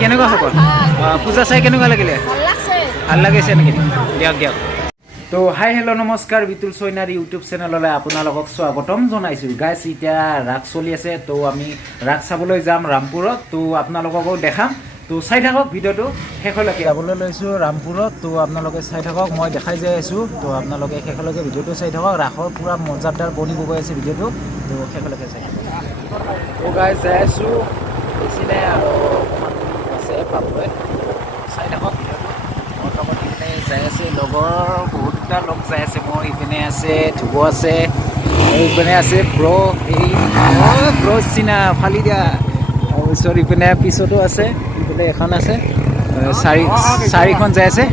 কেনেকুৱা খবৰ? পূজা চাই কেনেকুৱা লাগিলে? ভাল লাগিছে নেকি? দিয়ক দিয়ক। তো হাই হেল্ল' নমস্কাৰ, বিতুল চৈনাৰ ইউটিউব চেনেললৈ আপোনালোকক স্বাগতম জনাইছোঁ। গাইছ, এতিয়া ৰাস চলি আছে, তো আমি ৰাস চাবলৈ যাম ৰামপুৰত। তো আপোনালোককো দেখাম, তো চাই থাকক ভিডিঅ'টো শেষলৈকে। যাবলৈ লৈছোঁ ৰামপুৰত, তো আপোনালোকে চাই থাকক, মই দেখাই যাই আছোঁ। তো আপোনালোকে শেষলৈকে ভিডিঅ'টো চাই থাকক। ৰাসৰ পূৰা মজাদাৰ বনিব গৈ আছে ভিডিঅ'টো, তো শেষলৈকে চাই থাকক। তো গাইছ, যাই আছোঁ, বেছিলে আৰু অকণমান আছে পাবলৈ, চাই থাকক ভিডিঅ'টো। মোৰ লগত ইপিনে যাই আছে লগৰ বহুতটা লগ যাই আছে। মোৰ ইপিনে আছে ধ্ৰুৱ আছে, আৰু ইপিনে আছে ব্ৰ চিনা ফালি দিয়া। তাৰপিছত ইপিনে পিছতো আছে, ইপিনে এখন আছে, চাৰিখন যাই আছে।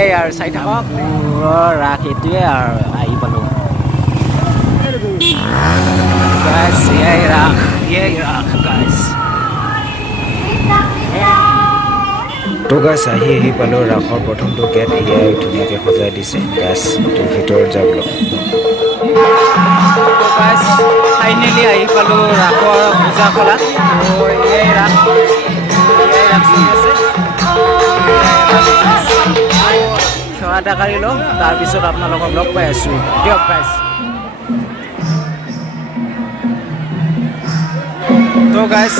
এই আৰু চাই থাকক ৰাস, এইটোৱে আৰু আহি পালোঁ। গাইছ, এয়াই ৰাস গাইছ। তো গাইছ, আহি পালোঁ ৰাসৰ প্ৰথমটো গেট। এয়াই ধুনীয়াকৈ সজাই দিছে গাইছ, তো ভিতৰত যাবলৈ। তো গাইছ, ফাইনেলি আহি পালোঁ ৰাসৰ পূজা খোলাত। তো এয়াই ৰাস চলি আছে। সেৱা এটা কৰি লওঁ, তাৰপিছত আপোনালোকক লগ পাই আছোঁ। দিয়ক গাইছ। তো গাইছ,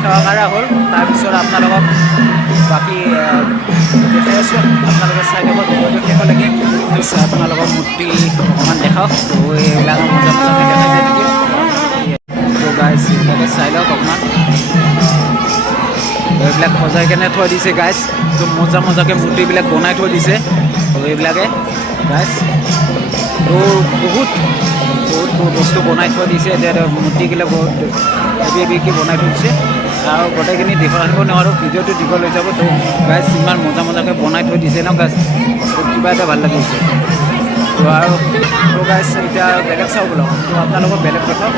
সেৱা কৰা হ'ল, তাৰপিছত আপোনালোকক বাকী দেখাই আছোঁ। আপোনালোকে চাই থাকক ভিডিঅ'টো শেষলৈকে। আপোনালোকৰ মূৰ্তি অকণমান দেখাওক, তো এইবিলাক মজাকৈ দেখাই যাই থাকিম। তো গাইছ, এইবিলাকে চাই লওক অকণমান। এইবিলাক সজাই কেনে থৈ দিছে গাইছ, তো মজাকৈ মূৰ্তিবিলাক বনাই থৈ দিছে। তো এইবিলাকে গাইছ, তো বহুত বস্তু বনাই থৈ দিছে। এতিয়া মূৰ্তিবিলাক বহুত হেভি বনাই থৈ দিছে, আৰু গোটেইখিনি দেখাব নোৱাৰোঁ, ভিডিঅ'টো দীঘল হৈ যাব। তো গাইছ, ইমান মজাকৈ বনাই থৈ দিছে ন গাইছ, তো কিবা এটা ভাল লাগিছে। তো আৰু তো গাইছ, এতিয়া বেলেগ চাওঁ বোলো, তো আপোনালোকক বেলেগ দেখাওক।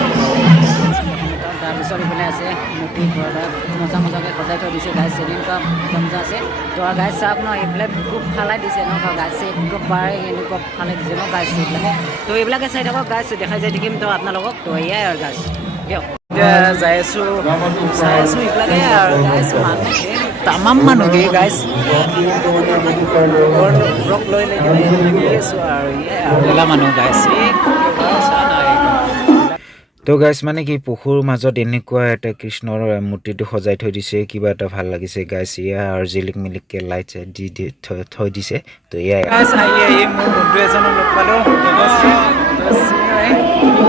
তাৰপিছত ইপিনে আছে মূৰ্তি মজাকৈ সজাই থৈ দিছে গাইছ, এনেকুৱা মজা আছে। তো গাইছ চাওক ন, এইফালে খুব ফালাই দিছে ন গাইছ, পাৰে এনেকুৱা ফালাই দিছে ন গাইছ এইবিলাকে। তো এইবিলাকে চাই থাকক গাইছ, দেখাই যাই থাকিম তো আপোনালোকক। তো এয়াই আৰু গাইছ, দিয়ক। এতিয়া যাই আছোঁ, চাই আছোঁ এইবিলাকে আৰু গাইছ, মানুহ তামাম মানুহ গাইছ, ব্ৰক লৈ আছোঁ আৰু এলা মানুহ গাইছ। তো গাইছ, মানে কি পশুৰ মাজত এনেকুৱা এটা কৃষ্ণৰ মূৰ্তিটো সজাই থৈ দিছে, কিবা এটা ভাল লাগিছে গাইছ। এয়া আৰু জিলিক মিলিককৈ লাইট চাইট দি থৈ দিছে। তো এয়াই গাইছ, আহি মোৰ বন্ধু এজনক লগ পালোঁ।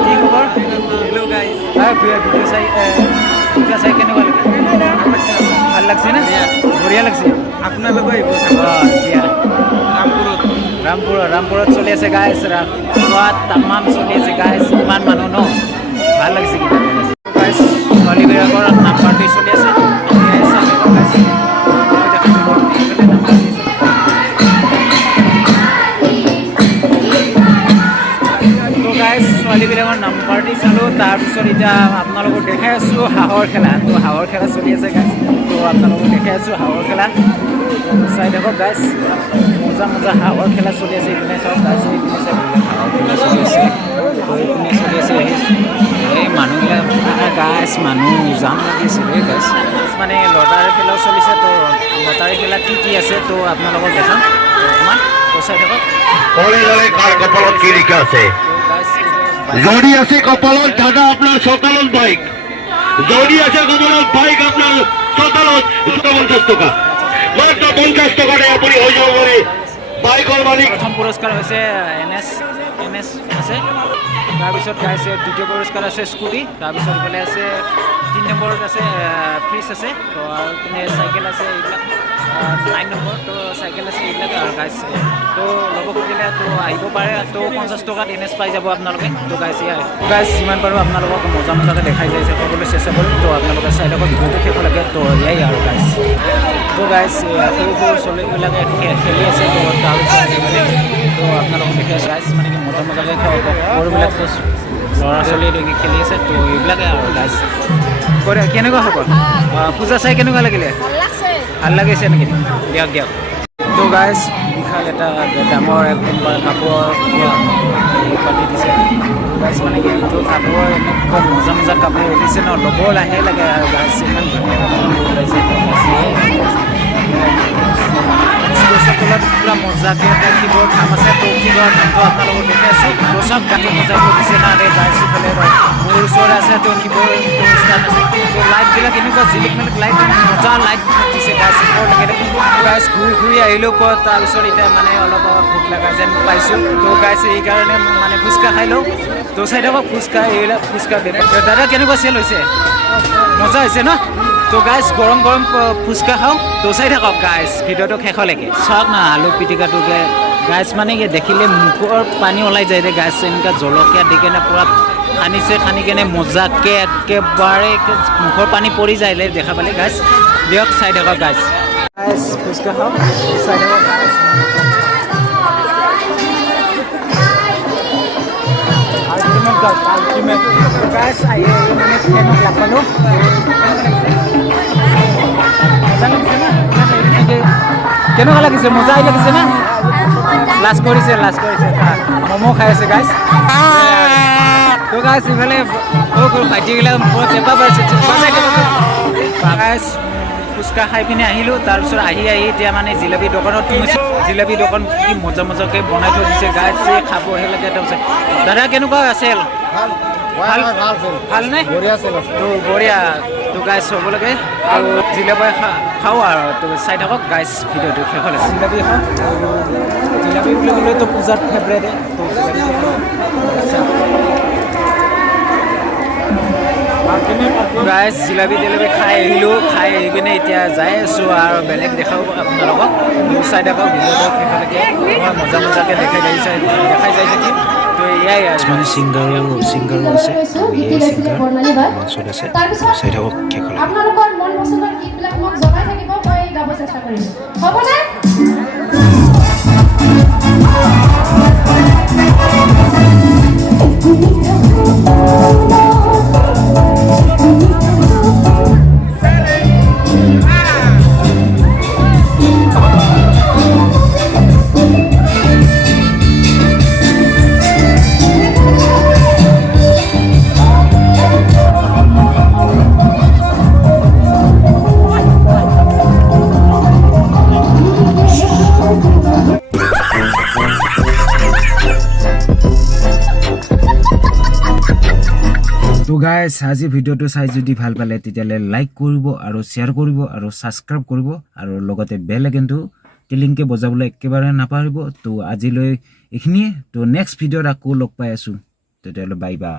কি খবৰ? ভিডিঅ' চাই কেনেকুৱা লাগে? ভাল লাগছে না? বঢ়িয়া লাগছে। আপোনালোকে আহিব এতিয়া ৰামপুৰত চলি আছে গাইছ, ৰাসত তামাম চলি আছে গাইছ, ইমান মানুহ ন, ভাল লাগিছে কিবা গাইছ। ছোৱালীবিলাকৰ নাম পাৰ্টি চলি আছে। ছোৱালীবিলাকৰ নাম পাৰ্টি চালোঁ, তাৰপিছত এতিয়া আপোনালোকক দেখাই আছোঁ হাঁহৰ খেলা। তো হাঁহৰ খেলা চলি আছে গাইছ, তো আপোনালোকক দেখাই আছোঁ হাঁহৰ খেলা। চাই থাকক গাইছ, মজা হাঁহৰ খেলা চলি আছে। ইপিনে চাওক গাইছ, ইপিনে চাই হাঁহৰ খেলা চলি আছে। তো এইপিনে চলি আছে এই মানুহবিলাক গাইছ, মানুহ জাম লাগি আছে গাইছ। মানে লটাৰী খেলাও চলিছে। তো লটাৰী খেলা কি আছে তো আপোনালোকক দেখাম অকণমান, তো চাই থাকক। কপালত কি লিখা আছে? জড়ি আছে কপালত দাদা আপনার সকালত বাইক, জড়ি আছে কপালত বাইক আপনার সকালত 50 টাকা, মাত্র 50 টাকাতে আপুনি হৈ যাব পাৰে বাইকৰ মালিক। প্ৰথম পুৰস্কাৰ হৈছে NS আছে, তাৰপিছত গাইছে দ্বিতীয় পুৰস্কাৰ আছে স্কুটি, তাৰপিছত ইফালে আছে 3 নম্বৰত আছে ফ্ৰিজ আছে, তো আৰু ইপিনে চাইকেল আছে, এইবিলাক 9 নম্বৰ তো চাইকেল আছে, এইবিলাকে আৰু গাইছ। তো ল'ব খুজিলে তো আহিব পাৰে, তো 50 টকাত NS পাই যাব আপোনালোকে। তো গাইছ গাইছ, যিমান পাৰোঁ আপোনালোকক মজাকৈ দেখাই যাইছে, ক'বলৈ চেষ্টা কৰিম। তো আপোনালোকে চাই ল'ব ভিডিঅ'টো শেষলৈকে। তো এয়াই আৰু গাইছ। তো গাইছ, সৰু ছোৱালীবিলাকে খেলি আছে। তো তাৰপিছত তো আপোনালোকক দেখাই আছে গাইছ, মানে কি মজাকৈ সৰুবিলাক ল'ৰা ছোৱালী খেলি আছে। তো এইবিলাকে আৰু গাইছ। কেনেকুৱা খবৰ? পূজা চাই কেনেকুৱা লাগিলে? ভাল লাগিছে নেকি? দিয়ক। তো গাইছ, বিশাল এটা ডাঙৰ একদম কাপোৰৰ পাতি দিছে গাইছ, মানে কি এইটো কাপোৰৰ এনেকুৱা মজা কাপোৰ ওলাইছে ন, ল'ব লাহে লাগে আৰু গাইছ, ইমান ধুনীয়া কাপোৰ ওলাইছে। শিৱৰ ধামটো আপোনালোকক দেখি আছোঁ তো চব গাটো সজাই থৈ দিছে না ৰে গাইছ ইফালে মোৰ ওচৰত আছে তো শিৱৰ স্থান আছে তো লাইটবিলাক এনেকুৱা জিলিক মিলিক লাইট মজা লাইট দিছে গাইছ ওপৰলৈকে গাইছ ঘূৰি আহিলোঁ ক'ত তাৰপিছত এতিয়া মানে অলপ ভোক লগা যেন পাইছোঁ তো গাইছ এইকাৰণে মানে ফুচকা খাই লওঁ তো চাই থাকক ফুচকা এইবিলাক ফুচকা বেপাৰ দাদা কেনেকুৱা চেল হৈছে মজা হৈছে ন তো গাইছ গৰম গৰম ফুচকা খাওঁ তো চাই থাকক গাইছ ভিডিঅ'টো শেষলৈকে চাওক না আলু পিটিকাটোকে গাইছ মানে কি দেখিলে মুখৰ পানী ওলাই যায় দে গাইছ এনেকুৱা জলকীয়া দি কেনে পূৰা খানি কেনে মজাকে একেবাৰে মুখৰ পানী পৰি যায় দেখা পালে গাইছ দিয়ক চাই থাকক গাইছ গাইছ ফুচকা খাওঁ চাই থাকক গাইছ আল্টিমেট গাইছ আহি মানে ফ্ৰেণ্ডক লগ পালোঁ কেনেকুৱা লাগিছে মজা আহি লাগিছে না লাজ কৰিছে ম'ম' খাই আছে গাইছ তো গাইছ ইফালে সৰু সৰু ভাইটিবিলাক ওপৰত চেপা পাইছে গাইছ ফুচকা খাই পিনে আহিলোঁ তাৰপিছত আহি এতিয়া মানে জিলাপি দোকানত কিনিছোঁ জিলাপি দোকান কি মজাকৈ বনাই থৈ দিছে গাইছ খাবহে লাগে তাৰপিছত দাদা কেনেকুৱা আছিল ভাল নে তো বঢ়িয়া তো গাইছ হ'ব লাগে আৰু জিলাপি খাওঁ আৰু তো চাই থাকক গাইছ ভিডিঅ'টো শেষলৈ জিলাপি খাওঁ জিলাপি বুলি ক'লেতো পূজাত ফেভৰেটে তো গাইছ জিলাপি তিলাপি খাই আহিলোঁ খাই আহি পিনে এতিয়া যাই আছোঁ আৰু বেলেগ দেখাওঁ আপোনালোকক চাই থাকক ভিডিঅ'টো শেষলৈকে মই মজাকৈ দেখাই যাই থাকিম তো এয়াই মানে ছিংগাৰো আছে এই ছিংগাৰ মঞ্চত আছে চাই থাকক শেষলৈ আপোনালোকৰ মন পছন্দৰ গীতবিলাক মোক জনাই থাকিব মই গাব চেষ্টা কৰিম হ'বনে তো গাইছ আজি ভিডিঅ'টো চাই যদি ভাল পালে তেতিয়াহ'লে লাইক কৰিব আৰু শ্বেয়াৰ কৰিব আৰু ছাবস্ক্ৰাইব কৰিব আৰু লগতে বেল আইকনটো টিলিংকে বজাবলৈ একেবাৰে নাপাহৰিব তো আজিলৈ এইখিনিয়ে তো নেক্সট ভিডিঅ'ত আকৌ লগ পাই আছোঁ তেতিয়াহ'লে বাই বাই